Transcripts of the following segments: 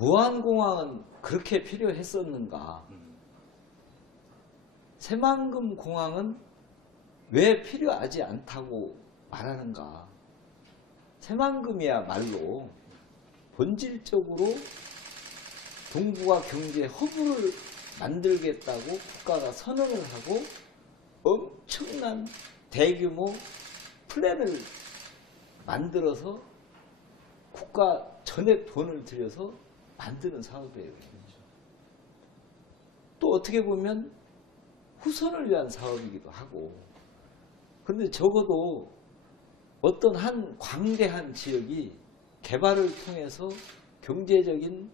무한공항은 그렇게 필요했었는가? 새만금 공항은 왜 필요하지 않다고 말하는가? 새만금이야말로 본질적으로 동북아 경제 허브를 만들겠다고 국가가 선언을 하고 엄청난 대규모 플랜을 만들어서 국가 전액 돈을 들여서 만드는 사업이에요. 또 어떻게 보면 후손을 위한 사업이기도 하고, 그런데 적어도 어떤 한 광대한 지역이 개발을 통해서 경제적인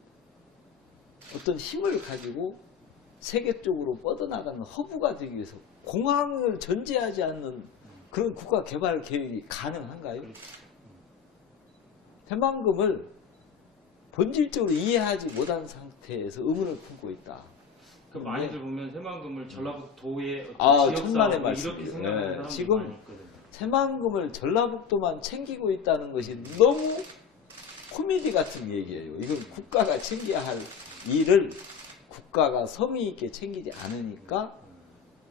어떤 힘을 가지고 세계 쪽으로 뻗어나가는 허브가 되기 위해서 공항을 전제하지 않는 그런 국가 개발 계획이 가능한가요? 새만금을 본질적으로 이해하지 못한 상태에서 의문을 품고 있다. 그 많이들 보면 새만금을 전라북도의 천만의 지역사업 말씀. 이렇게 생각하는 사람들이 지금 많이 있거든요. 새만금을 전라북도만 챙기고 있다는 것이 너무 코미디 같은 얘기예요. 이건 국가가 챙겨야 할 일을 국가가 성의 있게 챙기지 않으니까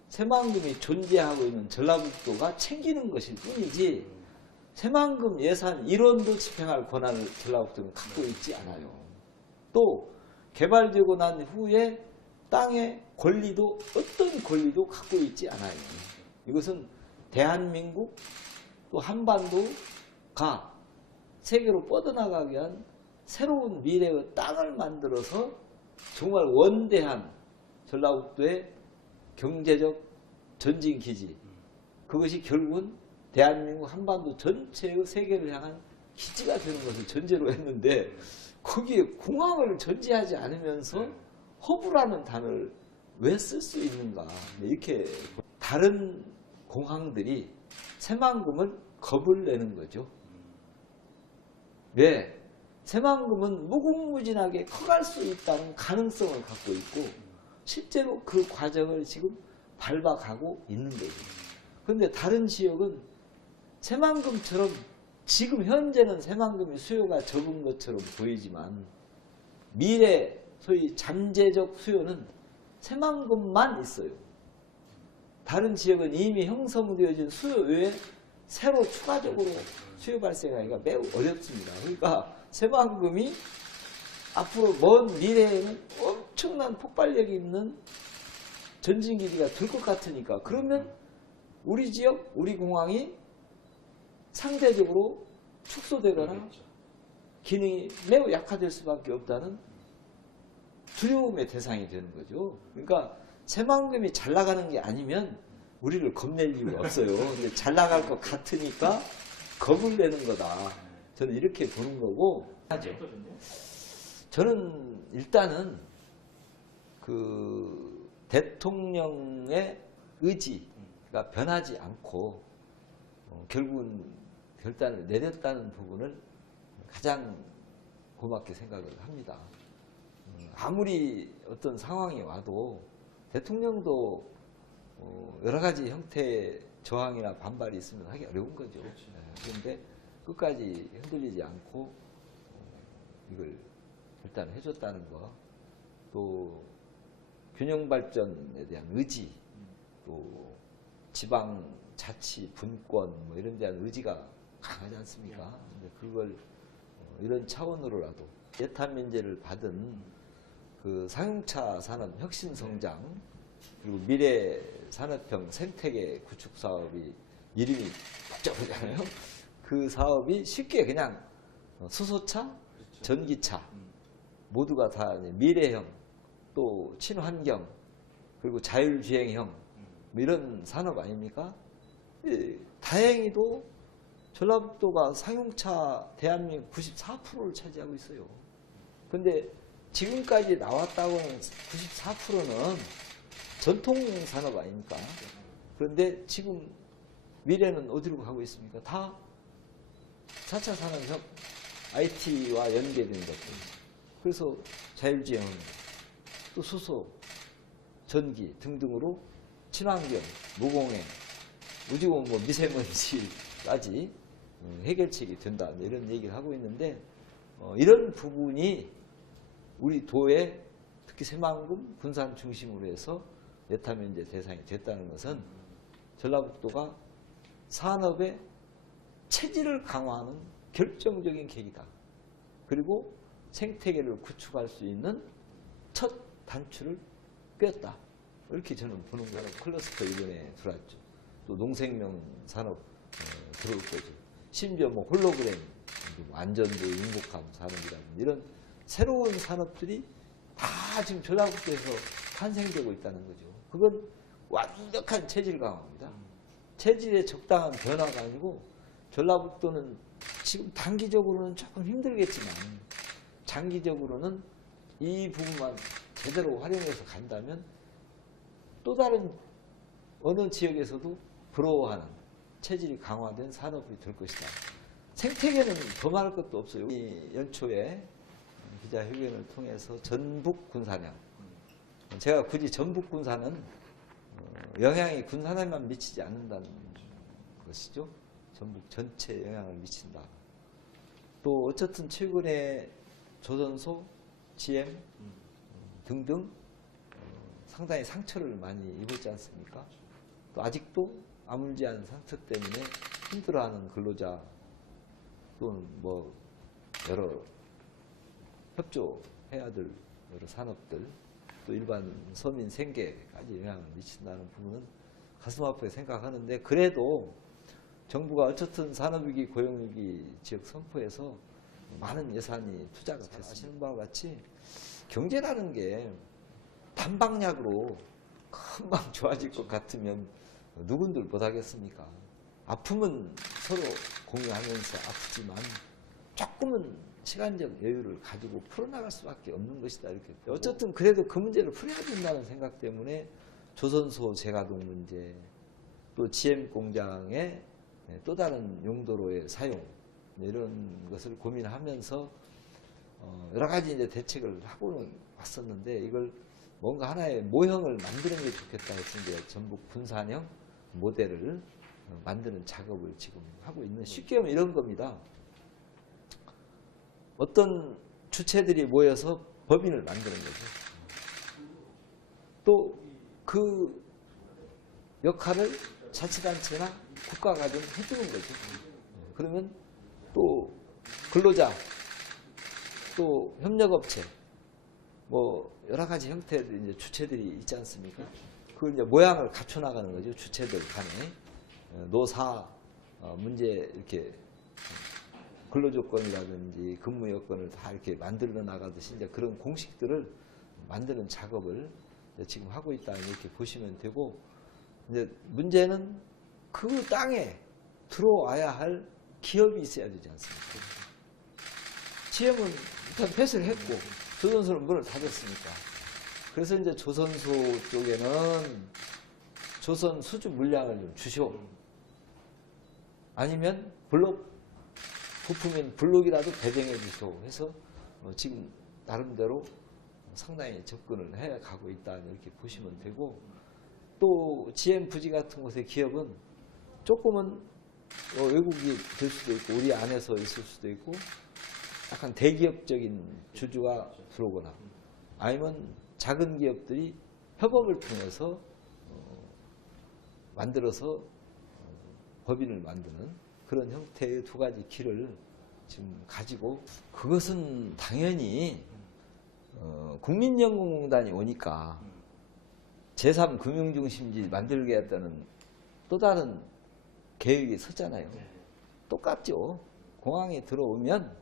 새만금이 존재하고 있는 전라북도가 챙기는 것일 뿐이지, 새만금 예산 1원도 집행할 권한을 전라북도는 갖고 있지 않아요. 또 개발되고 난 후에 땅의 권리도 어떤 권리도 갖고 있지 않아요. 이것은 대한민국 또 한반도가 세계로 뻗어나가기 위한 새로운 미래의 땅을 만들어서 정말 원대한 전라북도의 경제적 전진기지, 그것이 결국은 대한민국 한반도 전체의 세계를 향한 기지가 되는 것을 전제로 했는데, 거기에 공항을 전제하지 않으면서 허브라는 단어를 왜 쓸 수 있는가? 이렇게 다른 공항들이 새만금을 겁을 내는 거죠. 왜? 새만금은 무궁무진하게 커갈 수 있다는 가능성을 갖고 있고 실제로 그 과정을 지금 밟아가고 있는 거죠. 그런데 다른 지역은 새만금처럼 지금 현재는 새만금이 수요가 적은 것처럼 보이지만 미래 소위 잠재적 수요는 새만금만 있어요. 다른 지역은 이미 형성되어진 수요 외에 새로 추가적으로 수요 발생하기가 매우 어렵습니다. 그러니까 새만금이 앞으로 먼 미래에는 엄청난 폭발력이 있는 전진기지가 될 것 같으니까, 그러면 우리 지역, 우리 공항이 상대적으로 축소되거나 기능이 매우 약화될 수밖에 없다는 두려움의 대상이 되는 거죠. 그러니까 새만금이 잘 나가는 게 아니면 우리를 겁낼 이유가 없어요. 근데 잘 나갈 것 같으니까 겁을 내는 거다. 저는 이렇게 보는 거고, 저는 일단은 그 대통령의 의지가 변하지 않고 결국은 결단을 내렸다는 부분을 가장 고맙게 생각을 합니다. 아무리 어떤 상황이 와도 대통령도 여러 가지 형태의 저항이나 반발이 있으면 하기 어려운 거죠. 그런데 끝까지 흔들리지 않고 이걸 일단 해줬다는 거, 또 균형 발전에 대한 의지, 또 지방 자치 분권 뭐 이런 데한 의지가 강하지 않습니까? 근데 그걸 이런 차원으로라도 예탄 면제를 받은 그 상용차 산업 혁신 성장, 그리고 미래 산업형 생태계 구축 사업이 이름이 복잡하잖아요. 그 사업이 쉽게 그냥 수소차, 전기차 모두가 다 미래형, 또 친환경, 그리고 자율주행형 뭐 이런 산업 아닙니까? 다행히도 전라북도가 상용차 대한민국 94%를 차지하고 있어요. 근데 지금까지 나왔다고는 94%는 전통 산업 아닙니까? 그런데 지금 미래는 어디로 가고 있습니까? 다 4차 산업혁, IT와 연계된 것들. 그래서 자율주행, 또 수소, 전기 등등으로 친환경, 무공해, 우주공 뭐 미세먼지까지 해결책이 된다, 이런 얘기를 하고 있는데, 이런 부분이 우리 도에 특히 새만금, 군산 중심으로 해서 예타 면제 대상이 됐다는 것은 전라북도가 산업의 체질을 강화하는 결정적인 계기다. 그리고 생태계를 구축할 수 있는 첫 단추를 꿰었다. 이렇게 저는 보는 거예요. 클러스터 이번에 들어왔죠. 또 농생명 산업 들어올 거죠. 심지어 뭐 홀로그램, 안전도 인국함 산업이라든지 이런 새로운 산업들이 다 지금 전라북도에서 탄생되고 있다는 거죠. 그건 완벽한 체질 강화입니다. 체질의 적당한 변화가 아니고 전라북도는 지금 단기적으로는 조금 힘들겠지만 장기적으로는 이 부분만 제대로 활용해서 간다면 또 다른 어느 지역에서도 부러워하는 체질이 강화된 산업이 될 것이다. 생태계는 더 말할 것도 없어요. 이 연초에 기자회견을 통해서 전북 군산형, 제가 굳이 전북 군산은 영향이 군산에만 미치지 않는다는 것이죠. 전북 전체에 영향을 미친다. 또 어쨌든 최근에 조선소, GM 등등 상당히 상처를 많이 입었지 않습니까? 또 아직도 아물지한 상처 때문에 힘들어하는 근로자 또는 뭐 여러 협조해야 될 여러 산업들 또 일반 서민 생계까지 영향을 미친다는 부분은 가슴 아프게 생각하는데, 그래도 정부가 어쨌든 산업위기, 고용위기 지역 선포에서 많은 예산이 투자가 됐습니다. 아시는 바와 같이 경제라는 게 단방약으로 금방 좋아질 것 같으면 누군들 못하겠습니까? 아픔은 서로 공유하면서 아프지만 조금은 시간적 여유를 가지고 풀어나갈 수밖에 없는 것이다. 이렇게. 어쨌든 그래도 그 문제를 풀어야 된다는 생각 때문에 조선소 재가동 문제, 또 GM 공장의 또 다른 용도로의 사용, 이런 것을 고민하면서 여러 가지 이제 대책을 하고는 왔었는데, 이걸 뭔가 하나의 모형을 만드는 게 좋겠다 해서 이제 전북 군산형 모델을 만드는 작업을 지금 하고 있는, 쉽게 하면 이런 겁니다. 어떤 주체들이 모여서 법인을 만드는 거죠. 또 그 역할을 자치단체나 국가가 좀 해주는 거죠. 그러면 또 근로자, 또 협력업체, 뭐 여러 가지 형태의 이제 주체들이 있지 않습니까? 그걸 이제 모양을 갖춰 나가는 거죠. 주체들 간에 노사 문제 이렇게 근로조건이라든지 근무 여건을 다 이렇게 만들어 나가듯이 이제 그런 공식들을 만드는 작업을 지금 하고 있다, 이렇게 보시면 되고, 이제 문제는 그 땅에 들어와야 할 기업이 있어야 되지 않습니까? GM은 일단 폐쇄를 했고 조선소는 문을 닫았으니까. 그래서 이제 조선소 쪽에는 조선 수주 물량을 좀 주시오. 아니면 블록, 부품인 블록이라도 배정해 주시오 해서 지금 나름대로 상당히 접근을 해 가고 있다, 이렇게 보시면 되고, 또 GM 부지 같은 곳의 기업은 조금은 외국이 될 수도 있고 우리 안에서 있을 수도 있고 약간 대기업적인 주주가 들어오거나 아니면 작은 기업들이 협업을 통해서 만들어서 법인을 만드는 그런 형태의 두 가지 길을 지금 가지고, 그것은 당연히 국민연금공단이 오니까 제3금융중심지 만들겠다는 또 다른 계획이 섰잖아요. 똑같죠. 공항에 들어오면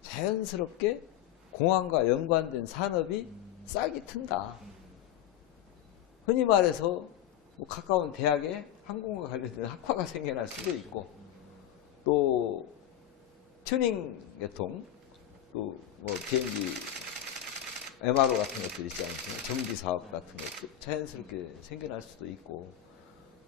자연스럽게 공항과 연관된 산업이 싹이 튼다. 흔히 말해서 뭐 가까운 대학에 항공과 관련된 학과가 생겨날 수도 있고, 또 튜닝 계통, 또 뭐 비행기 MRO 같은 것들 있지 않습니까? 전기 사업 같은 것도 자연스럽게 생겨날 수도 있고,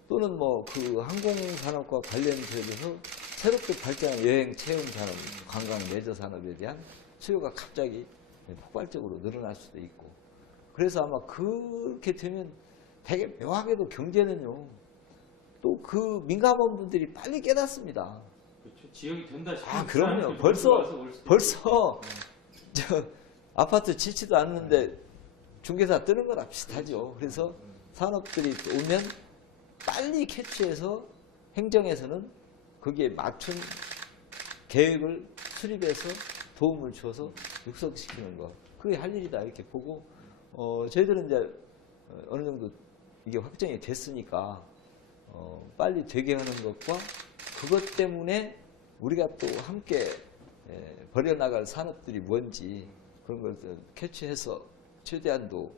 또는 뭐 그 항공 산업과 관련돼서 새롭게 발전한 여행 체험 산업, 관광 레저 산업에 대한 수요가 갑자기 폭발적으로 늘어날 수도 있고, 그래서 아마 그렇게 되면 되게 묘하게도 경제는요, 또 그 민감원분들이 빨리 깨닫습니다. 그렇죠. 지역이 된다 싶으면 그럼요. 벌써 아파트 짓지도 않는데 중개사 뜨는 거랑 비슷하죠. 그래서 산업들이 오면 빨리 캐치해서 행정에서는 거기에 맞춘 계획을 수립해서 도움을 줘서 육성시키는 거. 그게 할 일이다 이렇게 보고 저희들은 이제 어느 정도 이게 확정이 됐으니까 빨리 되게 하는 것과 그것 때문에 우리가 또 함께 벌여나갈 산업들이 뭔지 그런 것을 캐치해서 최대한도